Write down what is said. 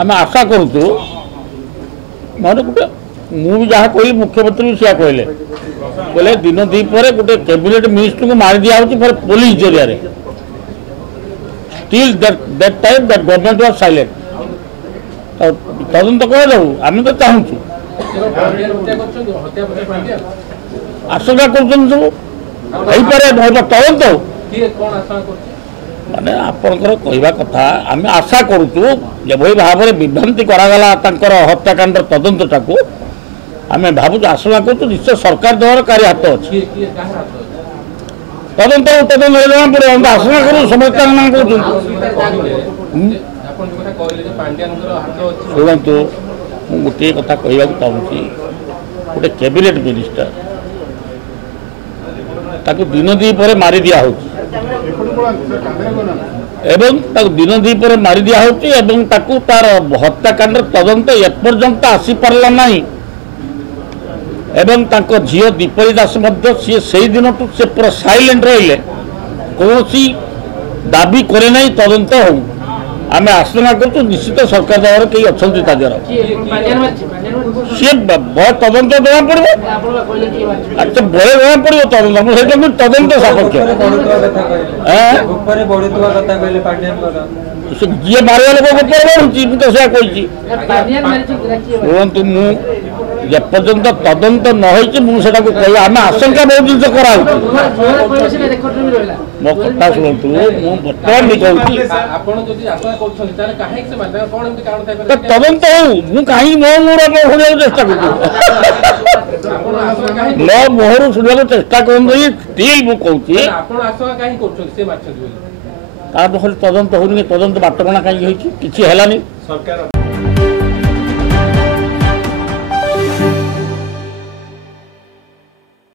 आम आशा करूँ मैंने गोटे मुझे जहाँ कहली मुख्यमंत्री भी क्या कहले बोले दिन दीपर गोटे कैबिनेट मिनिस्टर को मारी दिया फॉर पुलिस जरिया still that time that government was silent तदंत कर दू आम तो चाहूँ आशंका कर सब तदंत माने आपणकर कहवा कथा आम आशा करूँ जभली भाव में विभ्रांति करागला हत्याकांड तदंत टाक आम भावुँ आशंका करूँ निश्चय सरकार द्वारा कार्य हाथ अच्छी तदंत तदंत जना पड़े आशंका करूँ समस्त शुणु मु गोटे कथा कहवा चाहूँगी गोटे कैबिनेट मिनिस्टर ताकू दिन दीपर मारी दिया एवं दिन दीपर मारी दिया तार हत्याकांड तदंत एपर्यंत आसी पारला नहीं एवं ताको झील दीपरी दास सी से दिन से पूरा साइलेंट रहिले कौन दाबी करे नहीं तदंत हो आम आशंका करूँ निश्चित सरकार द्वारा कई अच्छा सी बड़ तदंत जमा पड़ो अच्छा बड़े जमा पड़ो तदंत तदंत सपक्ष जी मारे लोक बढ़ुची मुझे से कही शुणु जेपर्यंत तदंत न मुझे कह आम आशंका बहुत जिन करा मो कथा शुणु मुझे बर्तमान भी कहूँ तदंत हो कहीं मो मुहर शुणा चेष्टा कर मो मुहर शुणा चेष्टा कर स्टिल मुझे कहूँ तदंत हो तदंत बाटबणा कहीं किसी है।